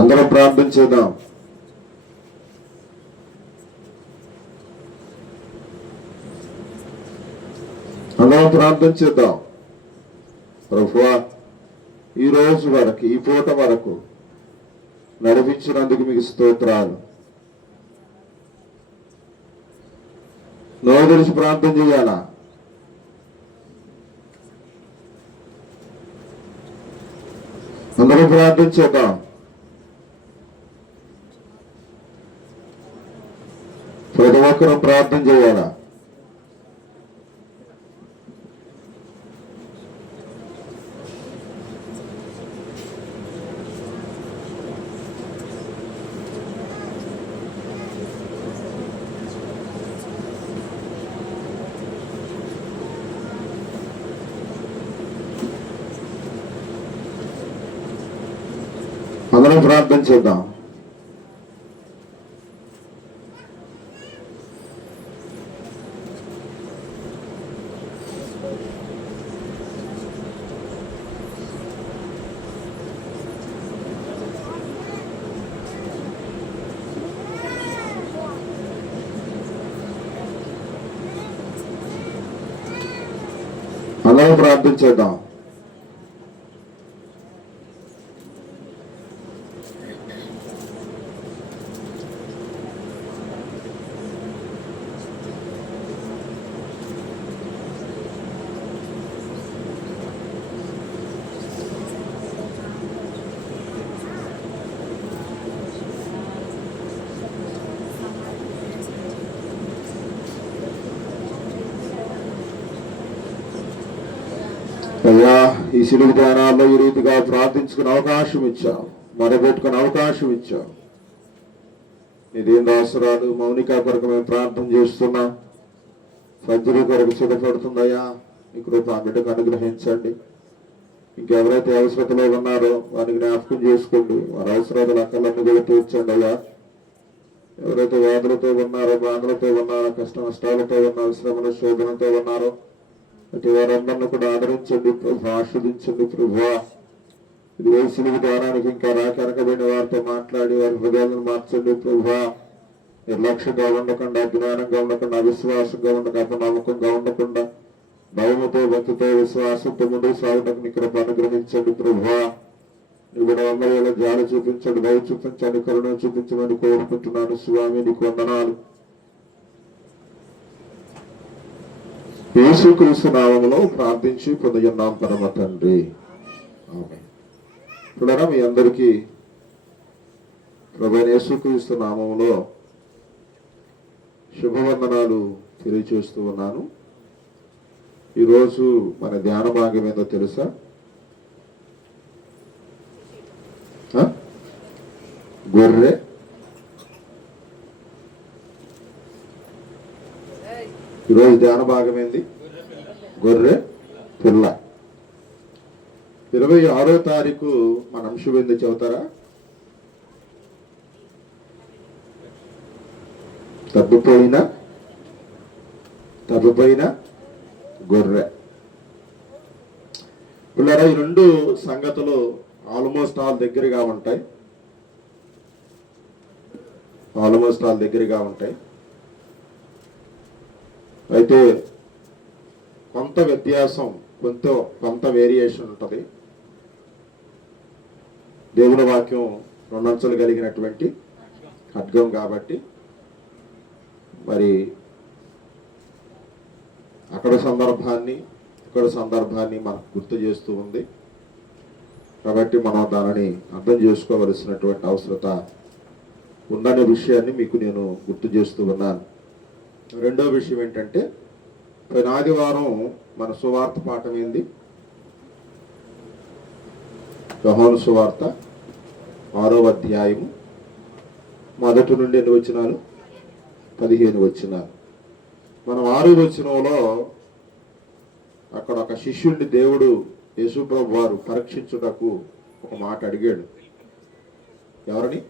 అందరం ప్రార్థన చేద్దాం. అందరం ప్రార్థన చేద్దాం. ప్రభువా, ఈ రోజు వరకు, ఈ పూట వరకు నడిపించినందుకు మీకు స్తోత్రాలు. నోరు తెరిచి ప్రార్థన చేయాలా? అందరూ ప్రార్థన చేద్దాం. ప్రతి ఒక్కరూ ప్రార్థన చేయాలా? అందరం ప్రార్థన చేద్దాం. అందరం ప్రార్థన చేద్దాం. అయ్యా, ఈ సిలువు ధ్యానాల్లో ఈ రీతిగా ప్రార్థించుకునే అవకాశం ఇచ్చావు, మొదలుపెట్టుకునే అవకాశం ఇచ్చావు. ఇదేం అవసరాలు మౌనిక కొరకు మేము ప్రార్థన చేస్తున్నాం. ఫజ్రు కొరకు సిద్ధపడుతుందయ్యా, మీ కృప బిడ్డకు అనుగ్రహించండి. ఇంకెవరైతే అవసరతలో ఉన్నారో వారిని జ్ఞాపకం చేసుకోండి. వారి అవసరాలు అక్కలన్నీ కూడా తీర్చండి అయ్యా. ఎవరైతే వ్యాధులతో ఉన్నారో, బాధలతో ఉన్నారో, కష్ట నష్టాలతో ఉన్నారో, శ్రమల శోధనతో ఉన్నారో అటు వారందరినీ కూడా ఆదరించండి ప్రభు, ఆస్వాదించండి ప్రభు. ఇది సిలువు ద్వారానికి ఇంకా వెనకబడిన వారితో మాట్లాడి వారి హృదయాలను మార్చండి ప్రభు. నిర్లక్ష్యంగా ఉండకుండా, అజ్ఞానంగా ఉండకుండా, అవిశ్వాసంగా ఉండకుండా, అపనమ్మకంగా ఉండకుండా, భయముతో, భక్తితో, విశ్వాసంతో ముందుకు సాగడానికి నీ కృప అనుగ్రహించండి ప్రభు. నువ్వు కూడా అందరూ జాలి చూపించండి, దయ చూపించండి, కరుణ చూపించమని కోరుకుంటున్నాను స్వామి. నీకు వందనాలు. యేసుక్రీస్తు నామములో ప్రార్థించి పొందుతున్నాం పరమ తండ్రి, ఆమేన్. ఇప్పుడు మీ అందరికీ ప్రభువైన యేసుక్రీస్తు నామములో శుభవందనాలు తెలియజేస్తూ ఉన్నాను. ఈరోజు మన ధ్యాన భాగం ఏందో తెలుసా? గొర్రె ఈరోజు ధ్యాన భాగం ఏంది? గొర్రె పిల్ల. 26వ తారీఖు మన అంశం ఏంది చెబుతారా? తప్పిపోయిన గొర్రె. పిల్లరా, ఈ రెండు సంగతులు ఆల్మోస్ట్ ఆల్ దగ్గరగా ఉంటాయి. అయితే కొంత వ్యత్యాసం, కొంత వేరియేషన్ ఉంటుంది. దేవుని వాక్యం రెండంచులు కలిగినటువంటి ఖడ్గం కాబట్టి మరి అక్కడ సందర్భాన్ని ఇక్కడ సందర్భాన్ని మనకు గుర్తు చేస్తూ ఉంది. కాబట్టి మనం దానిని అర్థం చేసుకోవలసినటువంటి అవసరత ఉందనే విషయాన్ని మీకు నేను గుర్తు చేస్తూ ఉన్నాను. రెండో విషయం ఏంటంటే, పోయిన ఆదివారం మన సువార్త పాఠం ఏంది? యోహాను సువార్త 6వ అధ్యాయము 1 నుండి 8 వచనాలు, 15 వచనాలు. మనం 6వ వచనంలో అక్కడ ఒక శిష్యుడిని దేవుడు యేసుప్రభు వారు పరీక్షించుటకు ఒక మాట అడిగాడు. ఎవరని?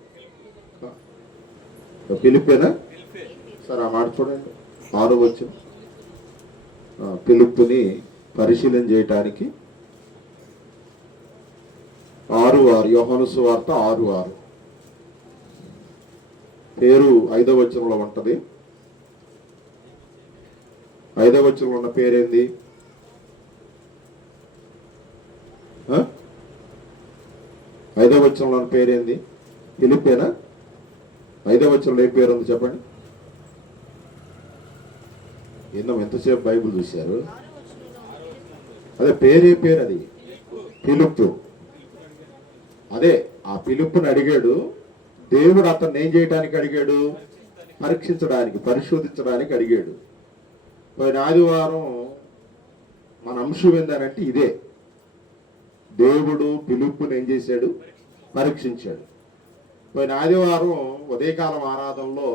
ఫిలిప్పేనా? సరే, ఆ మాట చూడండి. 6వ వచనం. ఫిలిప్పుని పరిశీలన చేయటానికి 6:6 యోహాను సువార్త 6:6. పేరు 5వ వచనంలో ఉంటది. 5వ వచనంలో ఉన్న పేరేంది? 5వ వచనంలో ఉన్న పేరేంది? ఫిలిప్పేనా? 5వ వచనంలో ఏ పేరు ఉంది చెప్పండి. ఎన్నో ఎంతసేపు బైబిల్ చూశారు? అదే పేరే పేరు, అది ఫిలిప్పు. అదే ఆ ఫిలిప్పుని అడిగాడు దేవుడు. అతన్ని ఏం చేయడానికి అడిగాడు? పరీక్షించడానికి, పరిశోధించడానికి అడిగాడు. పోయిన ఆదివారం మన అంశం ఏంటంటే ఇదే, దేవుడు ఫిలిప్పుని ఏం చేశాడు? పరీక్షించాడు. పోయిన ఆదివారం ఉదయకాలం ఆరాధనలో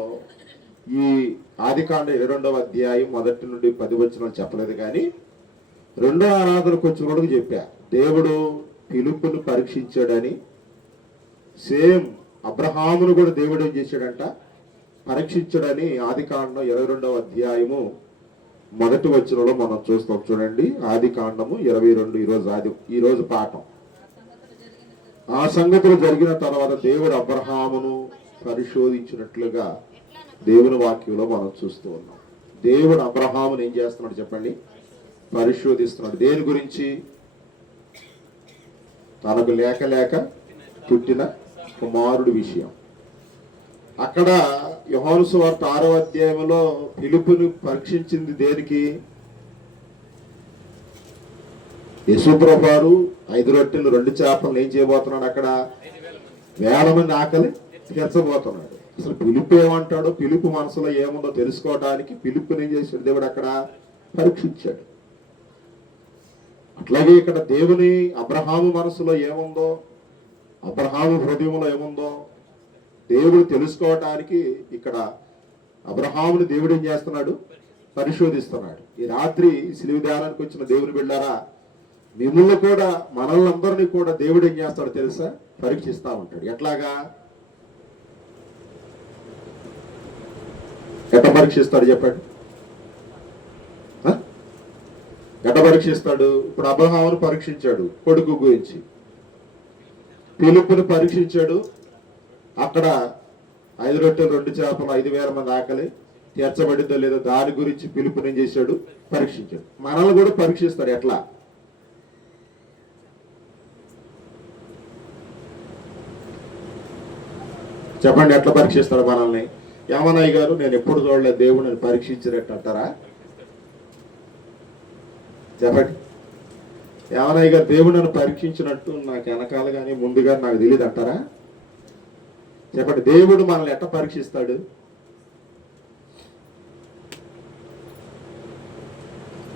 ఈ ఆదికాండ 22వ అధ్యాయం 1 నుండి 10 వచనాలు చెప్పలేదు, కానీ 2వ ఆరాధనకు వచ్చిన వాడికి చెప్పా, దేవుడు ఫిలిప్పును పరీక్షించాడని. సేమ్ అబ్రహామును కూడా దేవుడు ఏం చేశాడంట? పరీక్షించాడని ఆదికాండం 22వ అధ్యాయము 1 వచనంలో మనం చూస్తాం. చూడండి, ఆదికాండము 22. ఈరోజు పాఠం. ఆ సంగతులు జరిగిన తర్వాత దేవుడు అబ్రహామును పరిశోధించినట్లుగా దేవుని వాక్యంలో మనం చూస్తూ ఉన్నాం. దేవుడు అబ్రహామును ఏం చేస్తున్నాడు చెప్పండి? పరిశోధిస్తున్నాడు. దేని గురించి? తనకు లేక లేక పుట్టిన కుమారుడి విషయం. అక్కడ యోహాను సువార్త 6వ అధ్యాయంలో ఫిలిప్పును పరీక్షించింది దేనికి? యేసుప్రభువు 5 రొట్టెలు 2 చేపలను ఏం చేయబోతున్నాడు? అక్కడ 1000 మంది ఆకలి తీర్చబోతున్నాడు. అసలు ఫిలిప్పు ఏమంటాడో, ఫిలిప్పు మనసులో ఏముందో తెలుసుకోవడానికి ఫిలిప్పుని ఏం చేశాడు? దేవుడు అక్కడ పరీక్షించాడు. అట్లాగే ఇక్కడ దేవుని అబ్రహాము మనసులో ఏముందో, అబ్రహాము హృదయంలో ఏముందో దేవుడు తెలుసుకోవటానికి ఇక్కడ అబ్రహాముని దేవుడు ఏం చేస్తున్నాడు? పరిశోధిస్తున్నాడు. ఈ రాత్రి సిలువ ధ్యానానికి వచ్చిన దేవుని బిడ్డారా, మిమ్మల్ని కూడా, మనల్ని అందరినీ కూడా దేవుడు ఏం చేస్తాడో తెలుసా? పరీక్షిస్తా ఉంటాడు. ఎట్లాగా? ఎట్లా పరీక్షిస్తాడు చెప్పండి? ఎట్లా పరీక్షిస్తాడు? ఇప్పుడు అబ్రహామును పరీక్షించాడు కొడుకు గురించి, ఫిలిప్పుని పరీక్షించాడు. అక్కడ 5 రొట్టెలు 2 చేపలు 5000 మంది ఆకలి తీర్చబడిందో లేదో దాని గురించి ఫిలిప్పుని ఏం చేశాడు? పరీక్షించాడు. మనల్ని కూడా పరీక్షిస్తాడు. ఎట్లా చెప్పండి? ఎట్లా పరీక్షిస్తాడు మనల్ని? యామనయ్య గారు, నేను ఎప్పుడు చూడలేదు దేవుడిని పరీక్షించినట్టు అంటారా? చెప్పండి. యామనయ్య గారు దేవుడిని పరీక్షించినట్టు నాకు వెనకాల కానీ ముందుగా నాకు తెలియదు అంటారా? చెప్పండి, దేవుడు మనల్ని ఎట్లా పరీక్షిస్తాడు?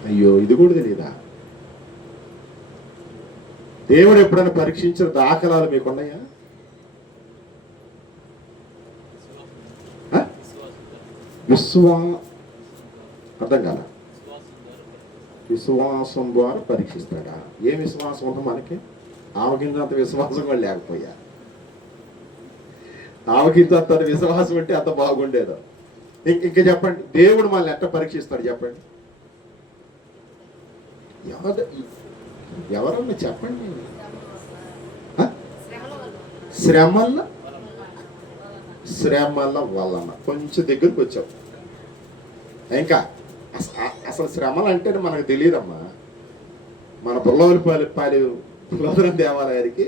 అయ్యో, ఇది కూడా తెలియదా? దేవుడు ఎప్పుడైనా పరీక్షించిన దాఖలాలు మీకున్నాయా? అర్థం కాల. విశ్వాసం ద్వారా పరీక్షిస్తాడా? ఏ విశ్వాసం ఉందో మనకి? ఆవకిందంత విశ్వాసం కూడా లేకపోయా, ఆవకింతంత విశ్వాసం అంటే అంత బాగుండేదో. ఇంకా చెప్పండి, దేవుడు మనల్ని ఎట్లా పరీక్షిస్తాడు చెప్పండి? ఎవరన్నా చెప్పండి. శ్రమల వలన కొంచెం దగ్గరకు వచ్చావు. ఇంకా అసలు శ్రమలు అంటే మనకు తెలియదమ్మా. మన పుల్లవలపాలి పుల్లవరం దేవాలయానికి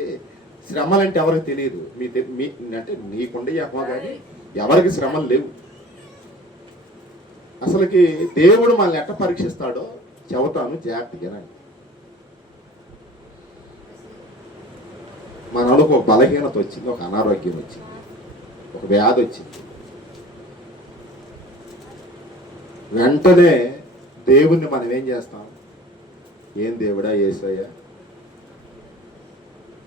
శ్రమలు అంటే ఎవరికి తెలియదు. మీ అంటే నీకుండే చెప్పమా, కానీ ఎవరికి శ్రమలు లేవు. అసలుకి దేవుడు మనల్ని ఎట్లా పరీక్షిస్తాడో చెబుతాను, జాగ్రత్తగా. మనలో ఒక బలహీనత వచ్చింది, ఒక అనారోగ్యం వచ్చింది, ఒక వ్యాధి వచ్చింది. వెంటనే దేవుణ్ణి మనం ఏం చేస్తాం? ఏం దేవుడా, యేసయ్యా,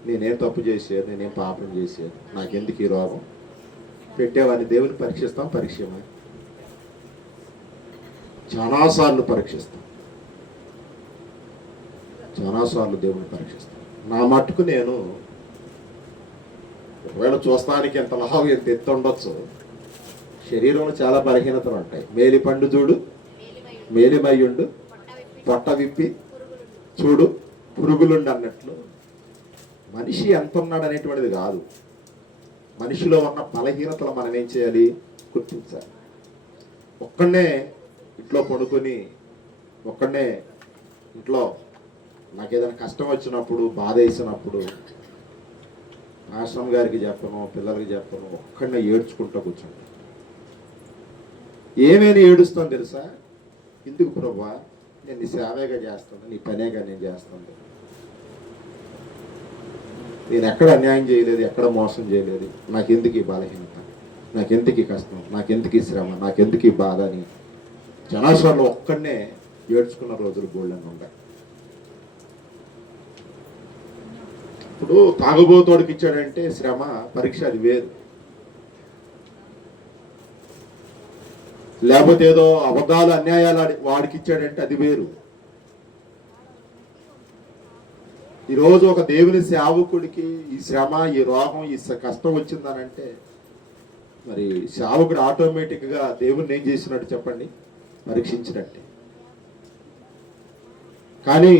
నేనేం తప్పు చేశాను, నేనేం పాపం చేశాను, నాకెందుకు ఈ రోగం పెట్టేవాడిని దేవుని పరీక్షిస్తాం. పరీక్షమని చాలాసార్లు పరీక్షిస్తాం, చాలాసార్లు దేవుని పరీక్షిస్తాం. నా మట్టుకు నేను ఒకవేళ చూస్తానికి ఎంత లాభం, ఎంత ఎత్తు ఉండొచ్చు, శరీరంలో చాలా బలహీనతలు ఉంటాయి. మేలి పండు చూడు, మేలిమయ్యుండు, పొట్ట విప్పి చూడు పురుగులుండి అన్నట్లు మనిషి ఎంత ఉన్నాడు అనేటువంటిది కాదు, మనిషిలో ఉన్న బలహీనతలు మనం ఏం చేయాలి? గుర్తించాలి. ఒక్కడనే ఇంట్లో పడుకొని, ఒక్కడనే ఇంట్లో నాకు ఏదైనా కష్టం వచ్చినప్పుడు, బాధ వేసినప్పుడు ఆశ్రమం గారికి చెప్పను, పిల్లలకి చెప్పను, ఒక్కడనే ఏడ్చుకుంటూ కూర్చోండి. ఏమైనా ఏడుస్తాను తెలుసా? ఎందుకు ప్రభా, నేను నీ సేవేగా చేస్తాను, నీ పనేగా నేను చేస్తాను, నేను ఎక్కడ అన్యాయం చేయలేదు, ఎక్కడ మోసం చేయలేదు, నాకెందుకు ఈ బలహీనత, నాకెందుకు ఈ కష్టం, నాకెందుకు ఈ శ్రమ, నాకెందుకు ఈ బాధ అని జనాశ్వాలు ఒక్కడనే ఏడ్చుకున్న రోజులు గోళ్ళని ఉన్నాయి. ఇప్పుడు తాగుబోతోడికి ఇచ్చాడంటే శ్రమ, పరీక్ష, అది వేరు. లేకపోతే ఏదో అబద్ధాలు, అన్యాయాలు వాడికి ఇచ్చాడంటే అది వేరు. ఈరోజు ఒక దేవుని సేవకుడికి ఈ శ్రమ, ఈ రోగం, ఈ కష్టం వచ్చిందనంటే మరి సేవకుడు ఆటోమేటిక్గా దేవుని ఏం చేసినట్టు చెప్పండి? పరీక్షించినట్టే. కానీ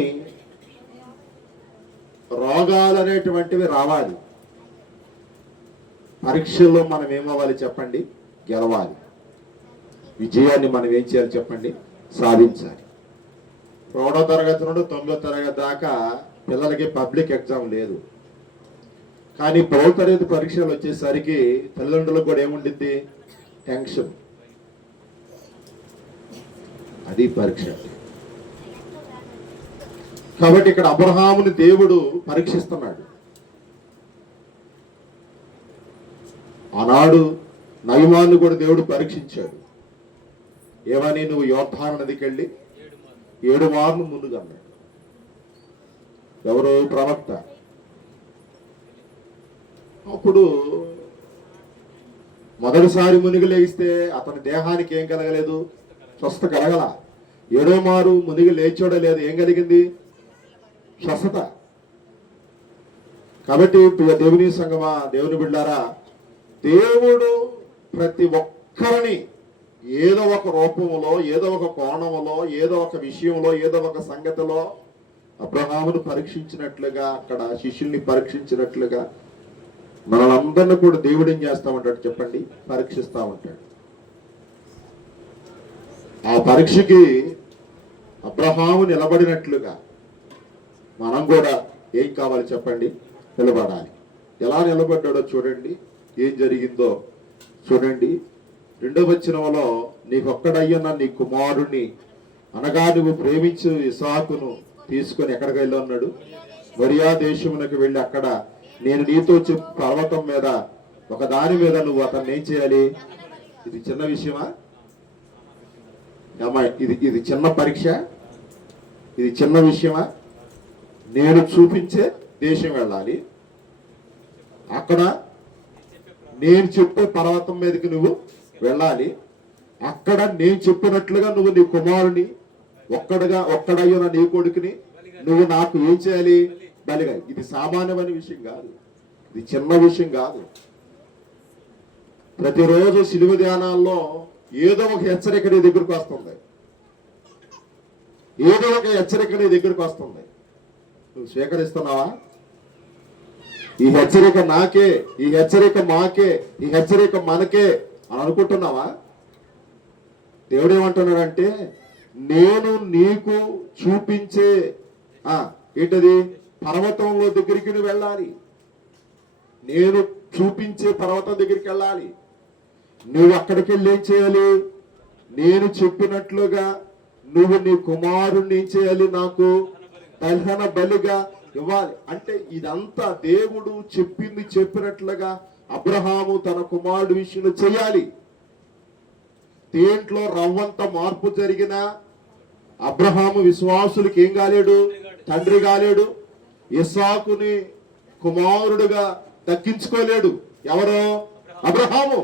రోగాలు అనేటువంటివి రావాలి. పరీక్షల్లో మనం ఏమవ్వాలి చెప్పండి? గెలవాలి. విజయాన్ని మనం ఏం చేయాలి చెప్పండి? సాధించాలి. 1వ తరగతి నుండి 9వ తరగతి దాకా పిల్లలకి పబ్లిక్ ఎగ్జామ్ లేదు. కానీ 10వ తరగతి పరీక్షలు వచ్చేసరికి తల్లిదండ్రులకు కూడా ఏముంటుంది? టెన్షన్. అది పరీక్ష. కాబట్టి ఇక్కడ అబ్రహాముని దేవుడు పరీక్షిస్తున్నాడు. ఆనాడు నయమాన్ని కూడా దేవుడు పరీక్షించాడు. ఏమని? నువ్వు యోర్దాను నదికి వెళ్ళి 7 మార్లు మునుగన్నాడు. ఎవరు? ప్రవక్త. అప్పుడు మొదటిసారి మునిగి లేస్తే అతని దేహానికి ఏం కలగలేదు? స్వస్థ కలగల. 7వ మారు మునిగి లేచోడ లేదు, ఏం కలిగింది? స్వస్థత. కాబట్టి దేవుని సంగమా, దేవుని బిడ్డారా, దేవుడు ప్రతి ఒక్కరిని ఏదో ఒక రూపంలో, ఏదో ఒక కోణంలో, ఏదో ఒక విషయంలో, ఏదో ఒక సంగతిలో అబ్రహామును పరీక్షించినట్లుగా, అక్కడ శిష్యుల్ని పరీక్షించినట్లుగా మనలందరినీ కూడా దేవుడు ఏం చేస్తా ఉంటాడు చెప్పండి? పరీక్షిస్తా ఉంటాడు. ఆ పరీక్షకి అబ్రహాము నిలబడినట్లుగా మనం కూడా ఏం కావాలి చెప్పండి? నిలబడాలి. ఎలా నిలబడ్డాడో చూడండి, ఏం జరిగిందో చూడండి. 2వ వచనంలో, నీకొక్కడయ్యున్న నీ కుమారుణ్ణి అనగా నువ్వు ప్రేమించు ఇస్సాకును తీసుకొని ఎక్కడికి వెళ్ళి అన్నాడు? మొరియా దేశమునకు వెళ్ళి అక్కడ నేను నీతో చెప్పు పర్వతం మీద ఒక దాని మీద నువ్వు అతన్ని ఏం చేయాలి? ఇది చిన్న విషయమా? ఇది చిన్న పరీక్ష? ఇది చిన్న విషయమా? నేను చూపించే దేశం వెళ్ళాలి, అక్కడ నేను చెప్పే పర్వతం మీదకి నువ్వు వెళ్ళాలి, అక్కడ నేను చెప్పినట్లుగా నువ్వు నీ కుమారుని ఒక్కడయ్యున్న నీ కొడుకుని నువ్వు నాకు ఏం చేయాలి? బలిగా. ఇది సామాన్యమైన విషయం కాదు, ఇది చిన్న విషయం కాదు. ప్రతిరోజు శిలువ ధ్యానాల్లో ఏదో ఒక హెచ్చరిక నీ దగ్గరకు వస్తుంది, ఏదో ఒక హెచ్చరిక నీ దగ్గరకు వస్తుంది. నువ్వు స్వీకరిస్తున్నావా? ఈ హెచ్చరిక నాకే, ఈ హెచ్చరిక మాకే, ఈ హెచ్చరిక మనకే అని అనుకుంటున్నావా? దేవుడు ఏమంటున్నాడంటే, నేను నీకు చూపించే ఏంటది? పర్వతంలో దగ్గరికి నువ్వు వెళ్ళాలి. నేను చూపించే పర్వతం దగ్గరికి వెళ్ళాలి. నువ్వు అక్కడికి వెళ్ళి ఏం చేయాలి? నేను చెప్పినట్లుగా నువ్వు నీ కుమారుణ్ణి ఏం చేయాలి? నాకు దహన బలిగా ఇవ్వాలి. అంటే ఇదంతా దేవుడు చెప్పింది చెప్పినట్లుగా అబ్రహాము తన కుమారుడి విషయంలో చేయాలి. దేంట్లో రవ్వంత మార్పు జరిగినా అబ్రహాము విశ్వాసులకి ఏం కాలేడు? తండ్రి కాలేడు. ఇస్సాకుని కుమారుడుగా దక్కించుకోలేడు. ఎవరో? అబ్రహాము.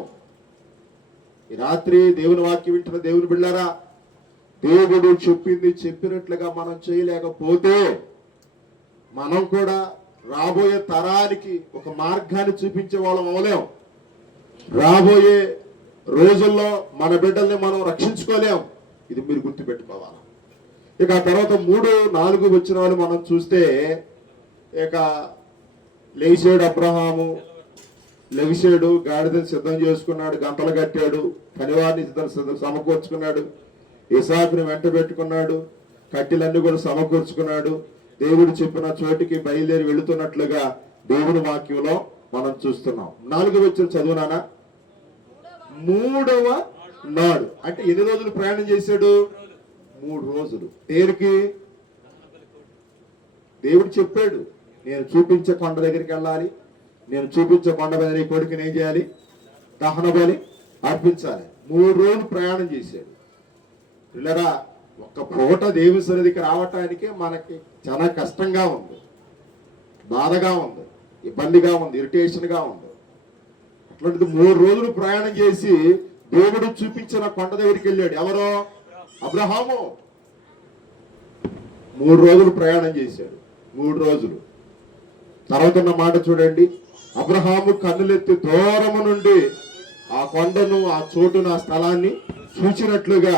ఈ రాత్రి దేవుని వాక్యం వింటున్న దేవుని బిడ్డలారా, దేవుడు చెప్పింది చెప్పినట్లుగా మనం చేయలేకపోతే మనం కూడా రాబోయే తరానికి ఒక మార్గాన్ని చూపించే వాళ్ళం అవలేం. రాబోయే రోజుల్లో మన బిడ్డల్ని మనం రక్షించుకోలేం. ఇది మీరు గుర్తుపెట్టుకోవాలి. ఇక ఆ తర్వాత 3-4 వచనాలు మనం చూస్తే, ఇక లేచాడు అబ్రహాము, లెగిసాడు, గాడిదని సిద్ధం చేసుకున్నాడు, గంటలు కట్టాడు, పనివారిని సమకూర్చుకున్నాడు, ఇసాకుని వెంట పెట్టుకున్నాడు, కట్టెలన్నీ కూడా సమకూర్చుకున్నాడు. దేవుడు చెప్పిన చోటికి బయలుదేరి వెళుతున్నట్లుగా దేవుని వాక్యంలో మనం చూస్తున్నాం. 4వ వచనం చదువునానా? 3వ నాడు అంటే ఎన్ని రోజులు ప్రయాణం చేశాడు? 3 రోజులు. దేనికి? దేవుడు చెప్పాడు, నేను చూపించే కొండ దగ్గరికి వెళ్ళాలి, నేను చూపించే కొండ మీద నీ కొడుకుని ఏం చేయాలి? దహన బలి అర్పించాలి. 3 రోజులు ప్రయాణం చేశాడు. పిల్లరా, ఒక్క పూట దేవుని సన్నిధికి రావటానికి మనకి చాలా కష్టంగా ఉంది, బాధగా ఉంది, ఇబ్బందిగా ఉంది, ఇరిటేషన్గా ఉంది. అట్లాంటిది 3 రోజులు ప్రయాణం చేసి దేవుడు చూపించిన కొండ దగ్గరికి వెళ్ళాడు. ఎవరో? అబ్రహాము. 3 రోజులు ప్రయాణం చేశాడు. 3 రోజులు తర్వాత ఉన్న మాట చూడండి. అబ్రహాము కన్నులెత్తి దూరము నుండి ఆ కొండను, ఆ చోటును, ఆ స్థలాన్ని చూచినట్లుగా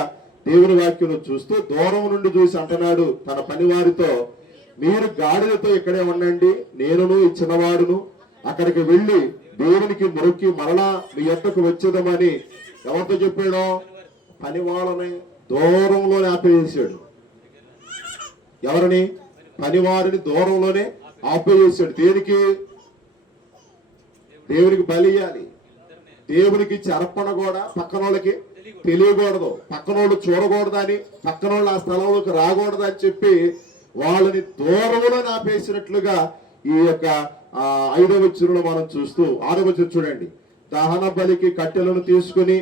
దేవుని వాక్యం చూస్తూ దూరం నుండి చూసి అంటున్నాడు తన పనివారితో, మీరు గాడిదతో ఇక్కడే ఉండండి, నేనును ఈ చిన్నవాడును అక్కడికి వెళ్ళి దేవునికి మొక్కి మరలా మీ యొద్దకు వచ్చేదమని ఎవరితో చెప్పాడో? పని వాళ్ళని దూరంలోనే ఆపేసాడు. ఎవరిని? పనివారిని దూరంలోనే ఆపేసాడు. దేనికి? దేవునికి బలి ఇయ్యాలి. దేవునికి అర్పణ కూడా పక్కన వాళ్ళకి తెలియకూడదు, పక్కన వాళ్ళు చూడకూడదు అని, పక్కన వాళ్ళు ఆ స్థలంలోకి రాకూడదు అని చెప్పి వాళ్ళని దూరంలో ఆపేసినట్లుగా ఈ యొక్క 5వ వచనంలో మనం చూస్తూ 6వ వచనం చూడండి. దహన బలికి కట్టెలను తీసుకుని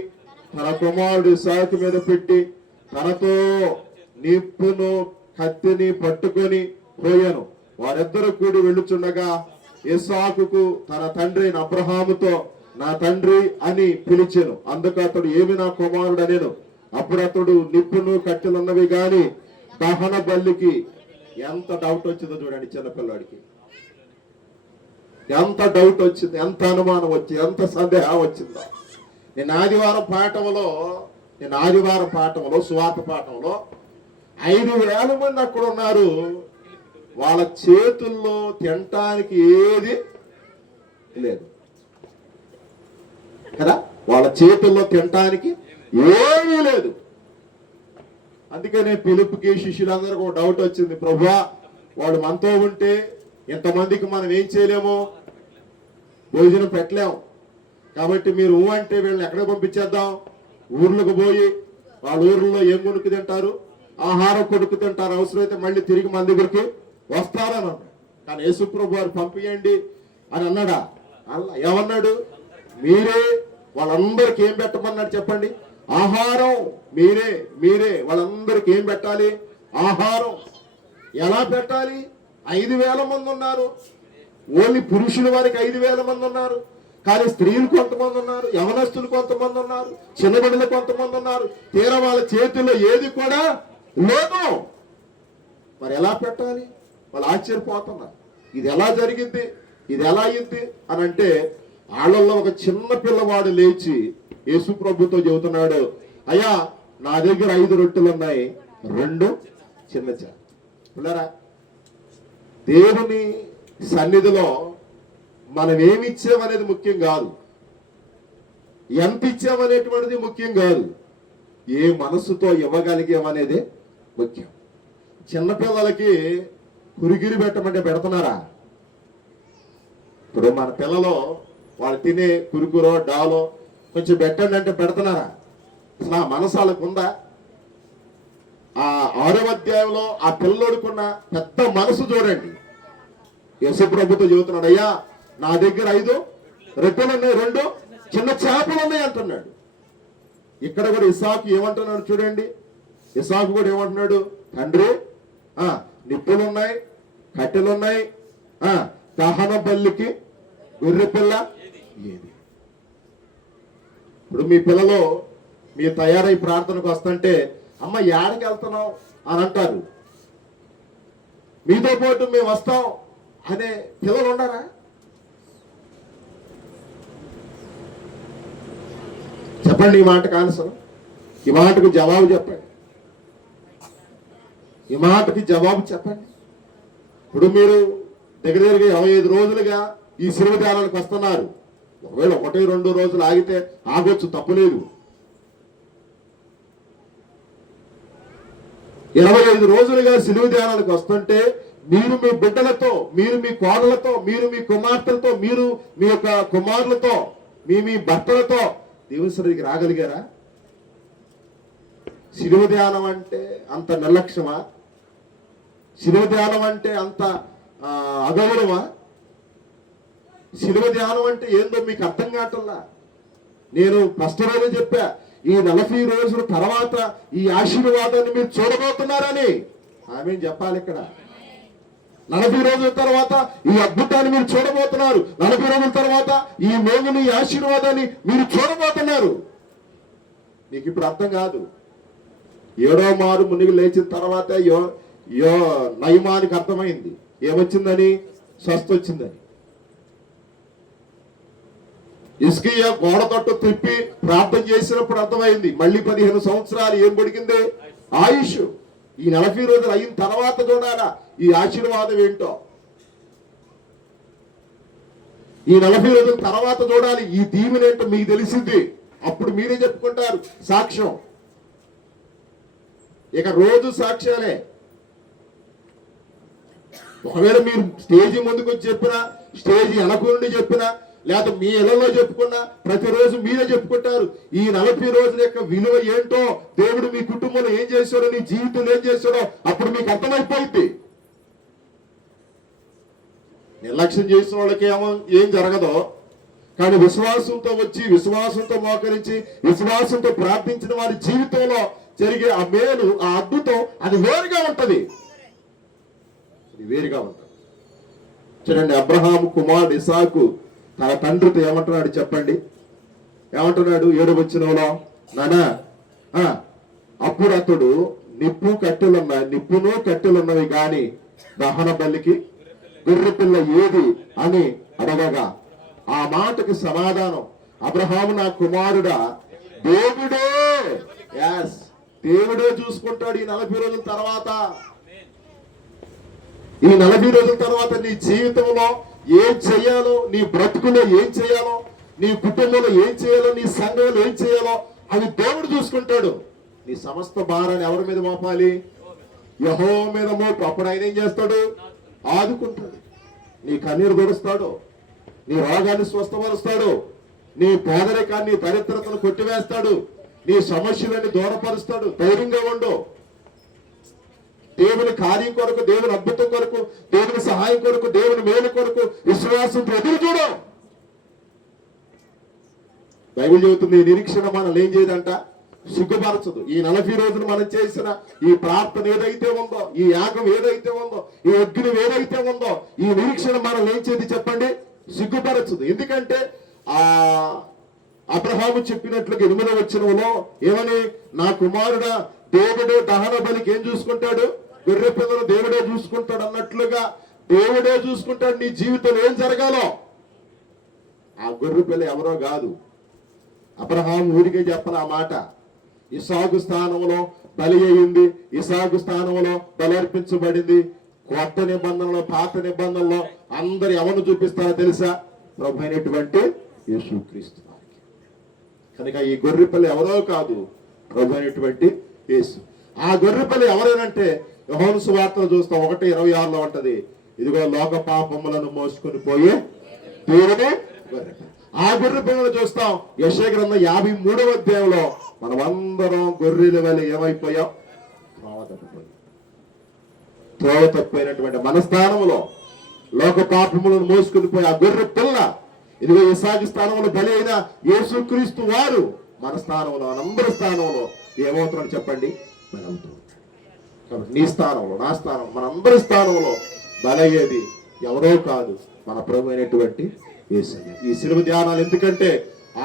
తన కుమారుడు ఇస్సాకు మీద పెట్టి తనతో నిప్పును కత్తిని పట్టుకొని పోయాను. వారిద్దరూ కూడి వెళ్ళుచుండగా ఇస్సాకుకు తన తండ్రి అబ్రహాముతో, నా తండ్రి అని పిలిచాను. అందుకు అతడు, ఏమి నా కుమారుడు అనేను. అప్పుడు అతడు, నిప్పును కట్టెలున్నవి గాని దహన బలికి. ఎంత డౌట్ వచ్చిందో చూడండి చిన్నపిల్లాడికి, ఎంత డౌట్ వచ్చింది, ఎంత అనుమానం వచ్చింది, ఎంత సందేహం వచ్చిందో. నేను ఆదివారం పాఠంలో సువార్త పాఠంలో 5,000 మంది అక్కడ ఉన్నారు. వాళ్ళ చేతుల్లో తినటానికి ఏది లేదు కదా, వాళ్ళ చేతుల్లో తినటానికి ఏమీ లేదు. అందుకనే పిలుపుకి శిష్యులందరికీ ఒక డౌట్ వచ్చింది, ప్రభువా వాడు మనతో ఉంటే ఇంతమందికి మనం ఏం చేయలేము, భోజనం పెట్టలేము, కాబట్టి మీరు అంటే వీళ్ళని ఎక్కడ పంపించేద్దాం? ఊర్లకు పోయి వాళ్ళ ఊర్లో ఏం కొనుక్కు తింటారు? ఆహారం కొనుక్కు తింటారు, అవసరమైతే మళ్ళీ తిరిగి మన దగ్గరికి వస్తారని అన్నాడు. కానీ యేసుప్రభు వారు పంపించండి అని అన్నాడా? అలా ఏమన్నాడు? మీరే వాళ్ళందరికి ఏం పెట్టమన్నాడు చెప్పండి? ఆహారం. మీరే వాళ్ళందరికి ఏం పెట్టాలి? ఆహారం. ఎలా పెట్టాలి? 5,000 మంది ఉన్నారు. ఓన్లీ పురుషుల వారికి 5,000 మంది ఉన్నారు, కానీ స్త్రీలు కొంతమంది ఉన్నారు, యవనస్తులు కొంతమంది ఉన్నారు, చిన్నబిడ్డలు కొంతమంది ఉన్నారు. తీరా వాళ్ళ చేతుల్లో ఏది కూడా లేదు. మరి ఎలా పెట్టాలి? వాళ్ళు ఆశ్చర్యపోతున్నారు, ఇది ఎలా జరిగింది, ఇది ఎలా అయింది అని. అంటే వాళ్ళల్లో ఒక చిన్న పిల్లవాడు లేచి యేసు ప్రభుతో చెబుతున్నాడు, అయ్యా నా దగ్గర 5 రొట్టెలు ఉన్నాయి, 2 చిన్న చేపలు. దేవుని సన్నిధిలో మనం ఏమి ఇచ్చామనేది ముఖ్యం కాదు, ఎంత ఇచ్చామనేటువంటిది ముఖ్యం కాదు, ఏ మనసుతో ఇవ్వగలిగామనేది ముఖ్యం. చిన్నపిల్లలకి కురిగిరి పెట్టమంటే పెడుతున్నారా? ఇప్పుడు మన పిల్లలు వాళ్ళు తినే కురుకురో డాలో కొంచెం పెట్టండి అంటే పెడుతున్నారా? అసలు ఆ మనసు వాళ్ళకు ఉందా? ఆ 6వ అధ్యాయంలో ఆ పిల్లోడుకున్న పెద్ద మనసు చూడండి. యేసు ప్రభుతో చెబుతున్నాడు, అయ్యా నా దగ్గర 5 రొట్టెలు ఉన్నాయి, 2 చిన్న చేపలు ఉన్నాయి అంటున్నాడు. ఇక్కడ కూడా ఇస్సాకు ఏమంటున్నాడు చూడండి. ఇస్సాకు కూడా ఏమంటున్నాడు? తండ్రి నిప్పులున్నాయి, కట్టెలున్నాయి, దహన బలికి గొర్రె పిల్ల ఏది? ఇప్పుడు మీ పిల్లలు మీరు తయారై ప్రార్థనకు వస్తుంటే, అమ్మ యాడికి వెళ్తున్నావు అని అంటారు. మీతో పాటు మేము వస్తాం అనే పిల్లలు ఉండరా? చెప్పండి ఈ మాటకు ఆన్సర్, ఈ మాటకు జవాబు చెప్పండి, ఈ మాటకి జవాబు చెప్పండి. ఇప్పుడు మీరు దగ్గర 25 రోజులుగా ఈ శిలువ ధ్యానానికి వస్తున్నారు. ఒకవేళ 1-2 రోజులు ఆగితే ఆగొచ్చు, తప్పులేదు. 25 రోజులుగా సిలువ ధ్యానానికి వస్తుంటే మీరు మీ బిడ్డలతో, మీరు మీ కోడలతో, మీరు మీ కుమార్తెలతో, మీరు మీ యొక్క కుమారులతో, మీ భర్తలతో దేవుని సన్నిధికి రాగలిగారా? సిలువ ధ్యానం అంటే అంత నిర్లక్ష్యమా? సిలువ ధ్యానం అంటే అంత అగౌరవమా? సిలువ ధ్యానం అంటే ఏందో మీకు అర్థం కావట్లా. నేను ఫస్ట్ రోజు చెప్పా, ఈ 40 రోజుల తర్వాత ఈ ఆశీర్వాదాన్ని మీరు చూడబోతున్నారని ఆమె చెప్పాలి. ఇక్కడ 40 రోజుల తర్వాత ఈ అద్భుతాన్ని మీరు చూడబోతున్నారు. 40 రోజుల తర్వాత ఈ మేలుని, ఈ ఆశీర్వాదాన్ని మీరు చూడబోతున్నారు. నీకు ఇప్పుడు అర్థం కాదు. 7వ మారు మునిగి లేచిన తర్వాత నయమానికి అర్థమైంది ఏమొచ్చిందని, స్వస్థ వచ్చిందని. హిజ్కియా గోడ తట్టు తిప్పి ప్రార్థన చేసినప్పుడు అర్థమైంది. మళ్ళీ 15 సంవత్సరాలు ఏం పొడిగింది? ఆయుష్. ఈ 40 రోజులు అయిన తర్వాత చూడాలా ఈ ఆశీర్వాదం ఏంటో. ఈ 40 రోజుల తర్వాత చూడాలి ఈ దీవెన ఏంటో మీకు తెలిసింది. అప్పుడు మీరే చెప్పుకుంటారు సాక్ష్యం. ఇక రోజు సాక్ష్యాలే. ఒకవేళ మీరు స్టేజీ ముందుకు వచ్చి చెప్పినా, స్టేజీ వెనక నుండి చెప్పినా, లేకపోతే మీ ఇళ్లలో చెప్పుకున్నా, ప్రతిరోజు మీరే చెప్పుకుంటారు ఈ 40 రోజుల యొక్క విలువ ఏంటో, దేవుడు మీ కుటుంబంలో ఏం చేశాడో, నీ జీవితంలో ఏం చేశాడో అప్పుడు మీకు అర్థమైపోయింది. నిర్లక్ష్యం చేసిన వాళ్ళకి ఏం జరగదో, కానీ విశ్వాసంతో వచ్చి, విశ్వాసంతో మోకరించి, విశ్వాసంతో ప్రార్థించిన వారి జీవితంలో జరిగే ఆ మేలు, ఆ అద్భుతం అది వేరుగా ఉంటది. అది వేరుగా ఉంటది. చూడండి, అబ్రహాము కుమారుడు ఇస్సాకు తన తండ్రితో ఏమంటున్నాడు చెప్పండి. ఏమంటున్నాడు 7వ వచనంలో? నానా, అప్పుడు అతడు నిప్పును కట్టెలున్నవి గాని దహన బలికి గొర్రె పిల్ల ఏది అని అడగగా ఆ మాటకి సమాధానం, అబ్రహాము నా కుమారుడా, దేవుడే, దేవుడే చూసుకుంటాడు ఈ 40 రోజుల తర్వాత. ఈ 40 రోజుల తర్వాత నీ జీవితంలో ఏం చేయాలో, నీ బ్రతుకులో ఏం చేయాలో, నీ కుటుంబంలో ఏం చేయాలో, నీ సంఘంలో ఏం చేయాలో అవి దేవుడు చూసుకుంటాడు. నీ సమస్త భారాన్ని ఎవరి మీద మోపాలి? యెహోవా మీద మోపు. అప్పుడు ఆయన ఏం చేస్తాడు? ఆదుకుంటాడు. నీ కన్నీరు తుడుస్తాడు, నీ రోగాన్ని స్వస్థపరుస్తాడు, నీ పేదరికాన్ని, దరిద్రతను కొట్టివేస్తాడు, నీ సమస్యలని దూరపరుస్తాడు. ధైర్యంగా ఉండు. దేవుని కార్యం కొరకు, దేవుని అద్భుతం కొరకు, దేవుని సహాయం కొరకు, దేవుని మేలు కొరకు విశ్వాసంతో ఎదురు చూడు. బైబిల్ చెబుతుంది ఈ నిరీక్షణ మనల్ని ఏం చేయదంట? సిగ్గుపరచదు. ఈ 40 రోజులు మనం చేసిన ఈ ప్రార్థన ఏదైతే ఉందో, ఈ యాగం ఏదైతే ఉందో, ఈ అగ్ని ఏదైతే ఉందో, ఈ నిరీక్షణ మనల్ని ఏం చేయదు చెప్పండి? సిగ్గుపరచదు. ఎందుకంటే అబ్రహాము చెప్పినట్లుగా 8వ వచనంలో ఏమని, నా కుమారుడా, దేవుడే దహన బలికి ఏం చూసుకుంటాడు? గొర్రె పిల్లను దేవుడే చూసుకుంటాడు అన్నట్లుగా దేవుడే చూసుకుంటాడు నీ జీవితంలో ఏం జరగాలో. ఆ గొర్రె పిల్ల ఎవరో కాదు, అబ్రహాము ఊరికే చెప్పను ఆ మాట. ఇస్సాకు స్థానంలో బలి అయింది, ఇస్సాకు స్థానంలో బలర్పించబడింది. కొత్త నిబంధనలో, పాత నిబంధనలో అందరు ఎవరిని చూపిస్తారో తెలుసా? ప్రభు అయినటువంటి యేసుక్రీస్తు. కనుక ఈ గొర్రెపిల్ల ఎవరో కాదు, ప్రభు అయినటువంటి యేసు. ఆ గొర్రెపిల్ల ఎవరేనంటే యోహాను సువార్తలో చూస్తాం 1:26లో ఉంటది, ఇదిగో లోక పాపములను మోసుకొని పోయే దేవుడే గొర్రెపిల్ల. ఆ గొర్రెపిల్లను చూస్తాం యెషయా గ్రంథం 53వ అధ్యాయంలో మనమందరం గొర్రెల వలె ఏమైపోయాం? త్రోవ తప్పిపోయినటువంటి మన స్థానంలో లోక పాపములను మోసుకుని పోయి ఆ గొర్రె పిల్ల, ఇదిగో ఇస్సాకు స్థానంలో బలి అయిన యేసుక్రీస్తు వారు మన స్థానంలో, మనందరి స్థానంలో ఏమవుతున్నాడు చెప్పండి? బలి అవుతుంది. కాబట్టి నీ స్థానంలో, నా స్థానం, మనందరి స్థానంలో బలయ్యేది ఎవరో కాదు, మన ప్రభు అయినటువంటి యేసయ్య. ఈ సిలువ ధ్యానాలు ఎందుకంటే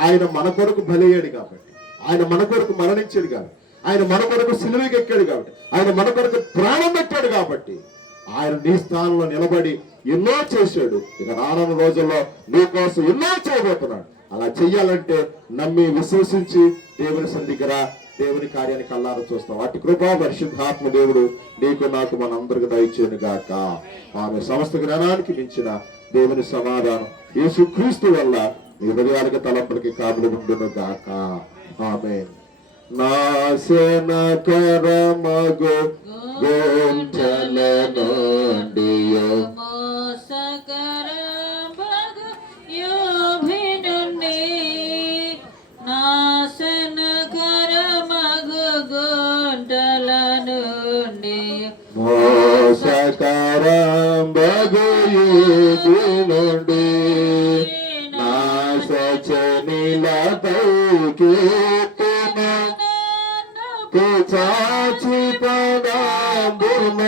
ఆయన మన కొరకు బలయ్యాడు కాబట్టి, ఆయన మన కొరకు మరణించాడు కాబట్టి, ఆయన మన కొరకు సిలువకి ఎక్కాడు కాబట్టి, ఆయన మన కొరకు ప్రాణం పెట్టాడు కాబట్టి, ఆయన నీ స్థానంలో నిలబడి ఎన్నో చేశాడు. ఇక రానున్న రోజుల్లో నీ కోసం ఎన్నో చేయబోతున్నాడు. అలా చెయ్యాలంటే నమ్మి, విశ్వసించి దేవుని సన్నిధికి రా, దేవుని కార్యాన్ని కళ్ళారా చూస్తాం. అటు కృపా పరిశుద్ధాత్మ దేవుడు నీకు, నాకు, మనందరికి దయచేయను గాక. ఆమె సమస్త జ్ఞానానికి మించిన దేవుని సమాధానం యేసుక్రీస్తు వల్ల మీ హృదయాలకి తలంపులకి కాపులు ఉండును గాక. ఆమేన్. నాశనకరమగు గోంచల నుండి మోసకరం బగు నుండి నాశనిలపైకి చాచి పదాంబున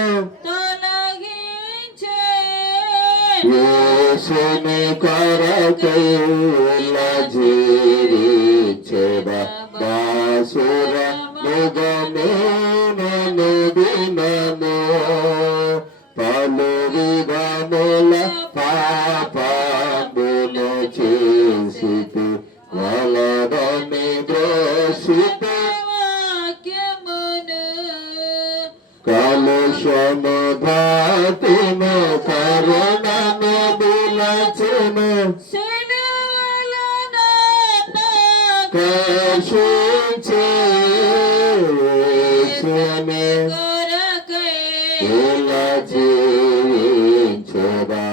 యేసుని కొరకైల జీవించెద బాసుర నిగమేనను దినము పలు విధముల పాపమును చేసితి వలదని ద్రోషిత కలుషము భాతిను కరుణను బిలచెను కశించే ఇలా జీవించదా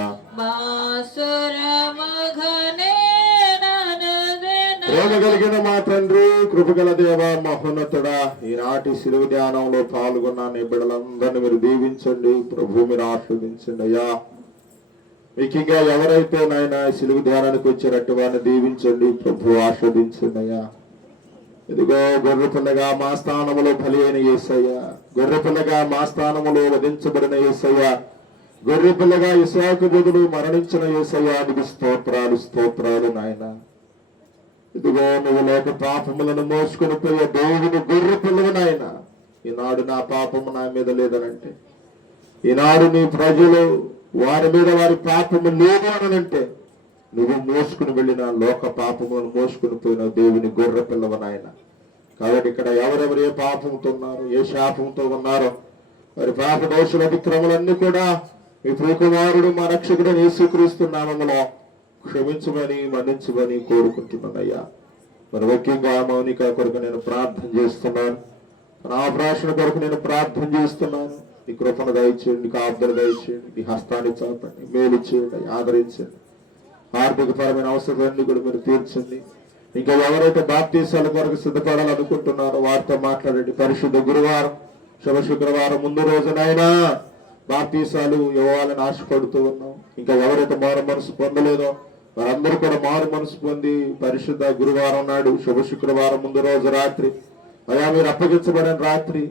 ప్రేమ కలిగిన మా తండ్రి, కృపగల దేవ, మహోన్నతుడా, ఈనాటి శిలువ ధ్యానంలో పాల్గొన్న నీ బిడ్డలందరినీ మీరు దీవించండి ప్రభు, మీరు ఆశీర్వదించండి అయ్యా. ముఖ్యంగా ఎవరైతే నాయన శిలువ ధ్యానానికి వచ్చినట్టు వారిని దీవించండి ప్రభు, ఆశీర్వదించండి అయ్యా. ఇదిగో గొర్రె పిల్లగా మా స్థానములో బలి అయిన యేసయ్యా, గొర్రె పిల్లగా మా స్థానములో వధించబడిన యేసయ్యా, గొర్రె పిల్లగా ఇస్సాకు బదులు మరణించిన యేసయ్యా, నీకు స్తోత్రాలు స్తోత్రాలు నాయన. ఇదిగో నువ్వు లోక పాపములను మోసుకొని పోయే దేవుని గొర్రె పిల్లవు నాయన. ఈనాడు నా పాపము నా మీద లేదనంటే, ఈనాడు నీ ప్రజలు వారి మీద వారి పాపము లేదు అనంటే, నువ్వు మోసుకుని వెళ్ళిన లోక పాపములను మోసుకుని పోయిన దేవుని గొర్రె పిల్లవు నాయన. కాబట్టి ఇక్కడ ఎవరెవరు ఏ పాపంతో ఉన్నారు, ఏ శాపంతో ఉన్నారో వారి పాప దోషుల అతిక్రమలన్నీ కూడా మీ ప్రియకుమారుడు మా రక్షకుడు యేసుక్రీస్తు నామములో క్షమించమని మన్నించమని కోరుకుంటున్నానయ్యా. మరి ముఖ్యంగా మౌనిక కొరకు నేను ప్రార్థన చేస్తున్నాను, నా ఆపరేషన్ కొరకు నేను ప్రార్థన చేస్తున్నాను. నీ కృపను దయచేయండి, నీ కాపుదలు దయచేయండి, నీ హస్తాన్ని చాపండి, మేలు చేయండి, ఆదరించండి. ఆర్థిక పరమైన అవసరాలన్నీ కూడా మీరు తీర్చండి. ఇంకా ఎవరైతే బాప్తీసాల కొరకు సిద్ధపడాలనుకుంటున్నారో వారితో మాట్లాడండి. పరిశుద్ధ గురువారం, శుభ శుక్రవారం ముందు రోజునైనా బాప్తీసాలు ఇవ్వాలని ఆశపడుతూ ఉన్నాం. ఇంకా ఎవరైతే మారు మనసు పొందలేదో వారందరూ కూడా మారు మనసు పొంది పరిశుద్ధ గురువారం నాడు శుభ శుక్రవారం ముందు రోజు రాత్రి అయా మీరు అప్పగించబడిన రాత్రి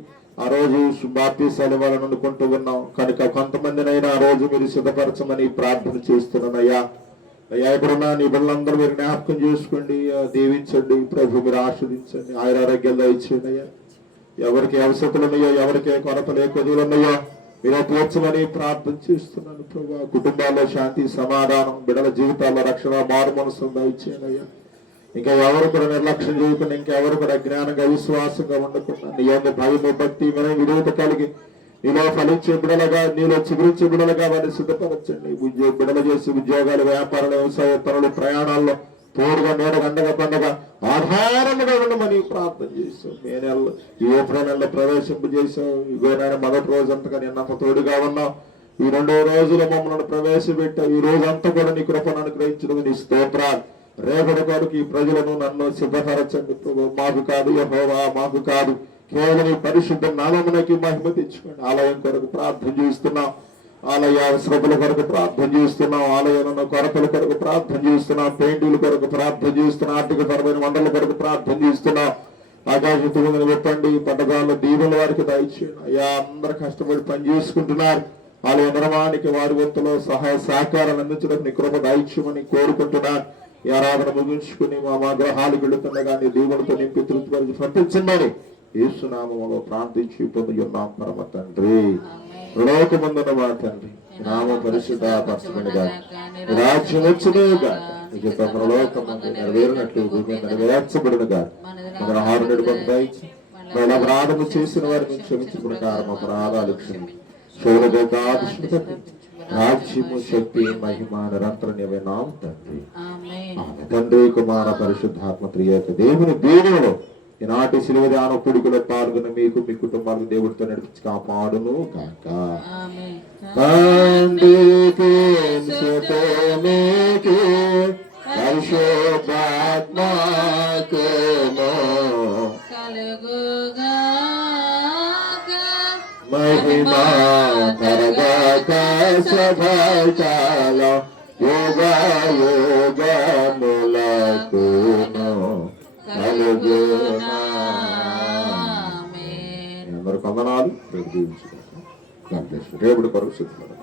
ఆ రోజు బాప్తీసాలు ఇవ్వాలని అనుకుంటూ ఉన్నాం. కనుక కొంతమందినైనా ఆ రోజు మీరు సిద్ధపరచమని ప్రార్థన చేస్తున్నాను అయ్యా. అయ్యా ఇప్పుడున్న నీ బిడ్డలందరూ మీరు జ్ఞాపకం చేసుకోండి, దీవించండి ప్రభు, మీరు ఆస్వాదించండి, ఆయురారోగ్యాలు దయచేయండి అయ్యా. ఎవరికి అవసరతలు ఉన్నాయో, ఎవరికి కొరతలు ఏ కొద్దులు ఉన్నాయో మీరు తీర్చమని ప్రార్థన చేస్తున్నాను ప్రభు. కుటుంబాల్లో శాంతి సమాధానం, బిడ్డల జీవితాల్లో రక్షణ, మారు మనసు దయచేయండి అయ్యా. ఇంకా ఎవరు కూడా నిర్లక్ష్యం చేయకుండా, ఇంకెవరు కూడా అజ్ఞానంగా విశ్వాసంగా ఉండకుండా నీ యొక్క భయము భక్తి విధేయత కలిగి నీలో ఫలించే బిడలుగా, నీలో చిగురించే బిడలుగా వారిని సిద్ధపరచండి. బిడలు చేసి ఉద్యోగాలు, వ్యాపారాలు, వ్యవసాయ పనులు, ప్రయాణాల్లో తోడుగా నీడగా అండగా పండగ ఆధారముగా ఉండమని ప్రార్థన చేశాం. మే నెలలో ఈ ఏప్రిల్ నెలలో ప్రవేశింపజేశావు. ఇగోనైనా మొదటి రోజు అంతగా నిన్నంత తోడుగా ఉన్నావు. ఈ 2వ రోజులో మమ్మల్ని ప్రవేశపెట్టావు. ఈ రోజంతా కూడా నీ కృపను అనుగ్రహించడం నీ స్తోత్రాలు. రేపటి కొరకు ఈ ప్రజలను నన్ను సిద్ధపరచండి ప్రభు. మాకు కాదు యెహోవా, మాకు కాదు, కేవలం ఈ పరిశుద్ధ నామమునకి మహిమ తెచ్చుకోండి. ఆలయం కొరకు ప్రార్థన చేస్తున్నాం, ఆలయ అవసరతల కొరకు ప్రార్థన చేస్తున్నాం, ఆలయంలో కొరతల కొరకు ప్రార్థన చేస్తున్నాం, పెయింటుల కొరకు ప్రార్థన చేస్తున్నాం, ఆర్థిక పరమైన మండల కొరకు ప్రార్థన చేస్తున్నాం. ఆకాశం పెట్టండి, పట్టణాల్లో దీవుల వారికి దయచేయండి అయ్యా. అందరూ కష్టపడి పని చేసుకుంటున్నారు. ఆలయ నిర్మాణానికి వారి వంతులో సహాయ సహకారాలు అందించడానికి నీ కృప దయచేయమని కోరుకుంటున్నాను. ఈ ఆరాధన ముగించుకుని మా గ్రహాలు వెళుతుండగా నీ దీవులతో నింపి తృప్తిపరిచి పంపించండి. యేసు నామములో ప్రార్థించి పొందుతున్నాం పరమ తండ్రి. లోకమందున మా తండ్రి నామ పరిశుద్ధపరచబడుగా, రాజ్యం వచ్చునుగా, నిజ పరలోకమందు నెరవేరినట్లు భూమి నెరవేర్చబడునుగా. మన ఆహార దయచి మన అపరాధము చేసిన వారిని క్షమించబడిన మా అపరాధాలు క్షమించి శోధ రాజ్యము శక్తి మహిమ నిరంతరం నీవే నామ తండ్రి. ఆమేన్. ఆమె తండ్రి కుమార పరిశుద్ధాత్మ త్రియేక దేవుని దీవెనలో ఈనాటి శిలువ ధ్యాన కూడికలో పాల్గొన్న మీకు మీ కుటుంబాలకు దేవుడితో నడిపించి కాపాడును కాక. ఆమేన్. తండ్రికి సుతనికి పరిశుద్ధాత్మకును కలుగుగాక. మహిమా కరగాక సదాకాల యుగ యుగములకును కలుగునా. ఆమేన్. అందరూ కొందనాలు రేపు దీవించుకుంటాం. రేపుడు కొరకు సిద్ధపడదాం.